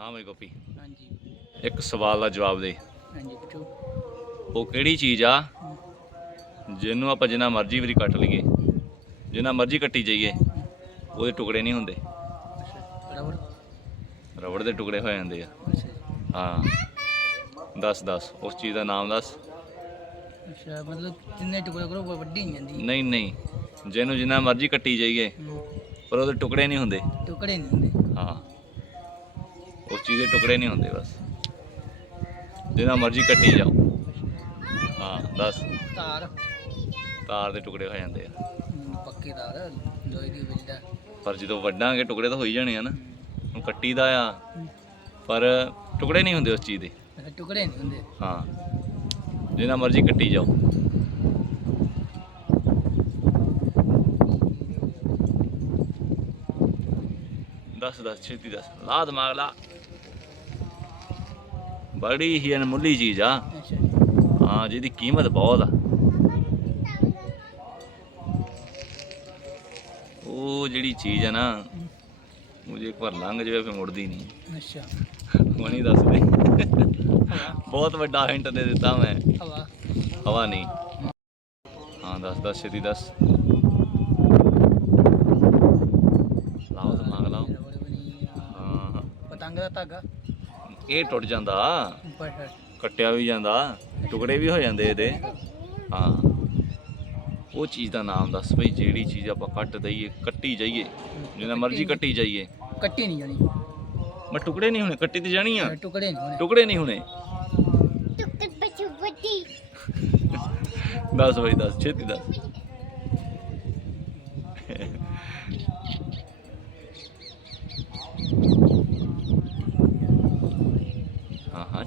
ਹਾਂ ਬਈ ਗੋਪੀ। ਹਾਂਜੀ। ਇੱਕ ਸਵਾਲ ਦਾ ਜਵਾਬ ਦੇ। ਹਾਂਜੀ ਪੁੱਛੋ। ਉਹ ਕਿਹੜੀ ਚੀਜ਼ ਆ ਜਿਹਨੂੰ ਆਪਾਂ ਜਿੰਨਾ ਮਰਜ਼ੀ ਵਾਰੀ ਕੱਟ ਲਈਏ ਜਿੰਨਾ ਮਰਜ਼ੀ ਕੱਟੀ ਜਾਈਏ ਉਹਦੇ ਟੁਕੜੇ ਨਹੀਂ ਹੁੰਦੇ। ਰਬੜ। ਰਬੜ ਦੇ ਟੁਕੜੇ ਹੋ ਜਾਂਦੇ ਆ। ਹਾਂ। ਦੱਸ ਦੱਸ ਉਸ ਚੀਜ਼ ਦਾ ਨਾਮ ਦੱਸ। ਅੱਛਾ ਮਤਲਬ ਜਿੰਨੇ ਟੁਕੜੇ ਕਰੋ ਉਹ ਵੱਡੀ ਨਹੀਂ ਜਾਂਦੀ। ਨਹੀਂ ਨਹੀਂ। ਜਿਹਨੂੰ ਜਿੰਨਾ ਮਰਜ਼ੀ ਕੱਟੀ ਜਾਈਏ। ਪਰ ਉਹਦੇ ਟੁਕੜੇ ਨਹੀਂ ਹੁੰਦੇ। ਟੁਕੜੇ ਨਹੀਂ ਹੁੰਦੇ। ਹਾਂ। ਉਸ ਚੀਜ਼ ਦੇ ਟੁਕੜੇ ਨਹੀਂ ਹੁੰਦੇ ਬਸ। ਜਿੰਨਾ ਮਰਜ਼ੀ ਕੱਟੀ ਜਾਓ। ਹਾਂ ਦੱਸ ਤਾਰ। ਤਾਰ ਦੇ ਟੁਕੜੇ ਹੋ ਜਾਂਦੇ ਆ। ਪੱਕੀ ਤਾਰ ਲੋਹੇ ਦੀ ਬਿਲਡਾ ਪਰ ਜਦੋਂ ਵੱਡਾਂਗੇ ਟੁਕੜੇ ਤਾਂ ਹੋ ਹੀ ਜਾਣੇ ਆ ਨਾ। ਉਹ ਕੱਟੀਦਾ ਆ। ਪਰ ਟੁਕੜੇ ਨਹੀਂ ਹੁੰਦੇ ਉਸ ਚੀਜ਼ ਦੇ। ਟੁਕੜੇ ਨਹੀਂ ਹੁੰਦੇ। ਹਾਂ। ਜਿੰਨਾ ਮਰਜ਼ੀ ਕੱਟੀ ਜਾਓ। ਦੱਸ ਦੱਸ ਛੇਤੀ ਦੱਸ। ਲਾ ਦਿਮਾਗ ਲਾ। ਬੜੀ ਹੀ ਅਨਮੁੱਲੀ ਚੀਜ਼ ਆ। ਹਾਂ ਜਿਹਦੀ ਕੀਮਤ ਬਹੁਤ ਆ। ਉਹ ਜਿਹੜੀ ਚੀਜ਼ ਆ ਨਾ ਉਹ ਜੇ ਇੱਕ ਵਾਰ ਲੰਘ ਜਾਵੇ ਫਿਰ ਮੁੜਦੀ ਨਹੀਂ। ਅੱਛਾ। ਹੁਣੀ ਦੱਸ ਦੇ। ਹਵਾ ਬਹੁਤ ਵੱਡਾ ਹਿੰਟ ਦੇ ਦਿੱਤਾ ਮੈਂ। ਹਵਾ। ਹਵਾ ਨਹੀਂ। ਹਾਂ ਦੱਸ ਦੱਸ ਛੇਤੀ ਦੱਸ। ਲਾਓ ਦਿਮਾਗ ਲਾਓ। ਹਾਂ। ਪਤੰਗ ਦਾ ਧਾਗਾ। ਇਹ ਟੁੱਟ ਜਾਂਦਾ। ਕੱਟਿਆ ਵੀ ਜਾਂਦਾ। ਟੁਕੜੇ ਵੀ ਹੋ ਜਾਂਦੇ ਇਹਦੇ। ਹਾਂ। ਉਹ ਚੀਜ਼ ਦਾ ਨਾਮ ਦੱਸ ਬਈ ਜਿਹੜੀ ਚੀਜ਼ ਆਪਾਂ ਕੱਟ ਦਈਏ ਕੱਟੀ ਜਾਈਏ। ਜਿੰਨਾ ਮਰਜ਼ੀ ਕੱਟੀ ਜਾਈਏ। ਕੱਟੀ ਨਹੀਂ ਜਾਣੀ। ਮੈਂ ਟੁਕੜੇ ਨਹੀਂ ਹੋਣੇ ਕੱਟੀ ਤੇ ਜਾਣੀ ਆ। ਟੁਕੜੇ ਨਹੀਂ ਹੋਣੇ। ਟੁਕੜੇ ਨਹੀਂ ਹੋਣੇ। ਦੱਸ ਬਈ ਦੱਸ ਛੇਤੀ ਦੱਸ।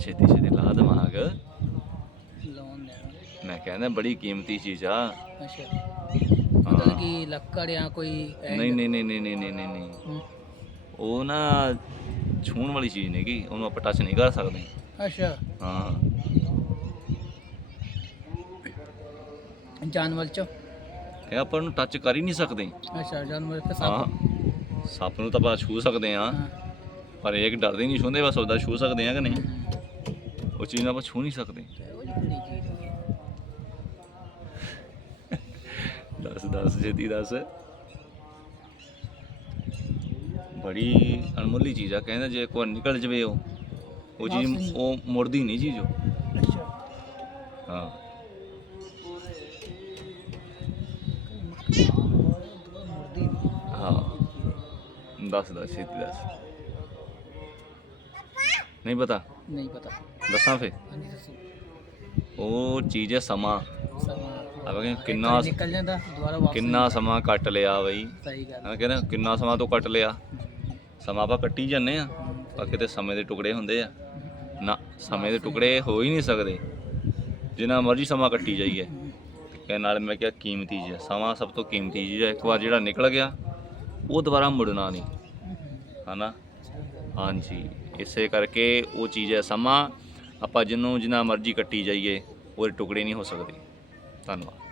ਛੇਤੀ ਛੇਤੀ ਲਾ ਦਿਮਾਗ ਲੋਨ ਲੈਣਾ ਮੈਂ ਕਹਿੰਦਾ ਬੜੀ ਕੀਮਤੀ ਚੀਜ਼ ਆ। ਅੱਛਾ। ਮਤਲਬ ਕਿ ਲੱਕੜ ਜਾਂ ਕੋਈ ਨਹੀਂ ਨਹੀਂ ਨਹੀਂ ਨਹੀਂ ਨਹੀਂ ਨਹੀਂ ਨਹੀਂ। ਉਹ ਨਾ ਛੂਣ ਵਾਲੀ ਚੀਜ਼ ਨਹੀਂਗੀ ਉਹਨੂੰ ਆਪਾਂ ਟੱਚ ਨਹੀਂ ਕਰ ਸਕਦੇ। ਅੱਛਾ। ਹਾਂ। ਜਾਨਵਰ ਚ। ਇਹ ਆਪਾਂ ਨੂੰ ਟੱਚ ਕਰ ਹੀ ਨਹੀਂ ਸਕਦੇ। ਅੱਛਾ ਜਾਨਵਰ ਤੇ ਸੱਪ। ਹਾਂ। ਨੂੰ ਤਾਂ ਆਪਾਂ ਛੂ ਸਕਦੇ ਆ ਹਾਂ। ਪਰ ਇਹ ਡਰਦੇ ਨਹੀਂ ਛੂੰਦੇ ਬਸ ਉਹਦਾ ਛੂ ਸਕਦੇ ਆ ਕਿ ਨਹੀਂ। ਉਹ ਚੀਜ਼ ਨੂੰ ਆਪਾਂ ਛੂ ਨਹੀਂ ਸਕਦੇ। ਦੱਸ ਦੱਸ ਜੇਦੀ ਦੱਸ। ਬੜੀ ਅਣਮੁੱਲੀ ਚੀਜ਼ ਆ ਕਹਿੰਦਾ ਜੇ ਕੋਈ ਨਿਕਲ ਜਵੇ ਉਹ ਉਹ ਚੀਜ਼। ਉਹ ਮੁੜਦੀ ਨਹੀਂ ਚੀਜ਼ ਉਹ। ਹਾਂ। ਹਾਂ। ਦੱਸ ਦੱਸ ਛੇਤੀ ਦੱਸ। ਨਹੀਂ ਪਤਾ। ਨਹੀਂ ਪਤਾ। ਦੱਸਾਂ ਫੇ ਹਾਂਜੀ ਦੱਸੋ। ਉਹ ਚੀਜ਼ ਹੈ ਸਮਾਂ। ਸਮਾਂ। ਆ ਵੇ ਇੱਕ ਕਿੰਨਾ ਨਿਕਲ ਜਾਂਦਾ ਦੁਬਾਰਾ ਵਾਪਸ ਕਿੰਨਾ ਸਮਾਂ ਕੱਟ ਲਿਆ ਬਈ। ਸਹੀ ਗੱਲ। ਹਾਂ ਕਹਿੰਦਾ ਕਿੰਨਾ ਸਮਾਂ ਤੋਂ ਕੱਟ ਲਿਆ। ਸਮਾਂ ਆਪਾਂ ਕੱਟੀ ਜਾਂਦੇ ਆ ਪਰ ਕਿਤੇ ਸਮੇਂ ਦੇ ਟੁਕੜੇ ਹੁੰਦੇ ਆ। ਨਾ ਸਮੇਂ ਦੇ ਟੁਕੜੇ ਹੋ ਹੀ ਨਹੀਂ ਸਕਦੇ। ਜਿੰਨਾ ਮਰਜ਼ੀ ਸਮਾਂ ਕੱਟੀ ਜਾਈਏ। ਕਿ ਨਾਲ ਮੈਂ ਕਿਹਾ ਕੀਮਤੀ ਚੀਜ਼ ਹੈ ਸਮਾਂ ਸਭ ਤੋਂ ਕੀਮਤੀ ਚੀਜ਼ ਹੈ ਇੱਕ ਵਾਰ ਜਿਹੜਾ ਨਿਕਲ ਗਿਆ ਉਹ ਦੁਬਾਰਾ ਮੁੜਨਾ ਨਹੀਂ। ਹਨਾ? ਹਾਂਜੀ, ਇਸੇ ਕਰਕੇ ਉਹ ਚੀਜ਼ ਹੈ ਸਮਾਂ। ਆਪਾਂ ਜਿਹਨੂੰ ਜਿੰਨਾ ਮਰਜ਼ੀ ਕੱਟੀ ਜਾਈਏ, ਉਹਦੇ ਟੁਕੜੇ ਨਹੀਂ ਹੋ ਸਕਦੇ। ਧੰਨਵਾਦ।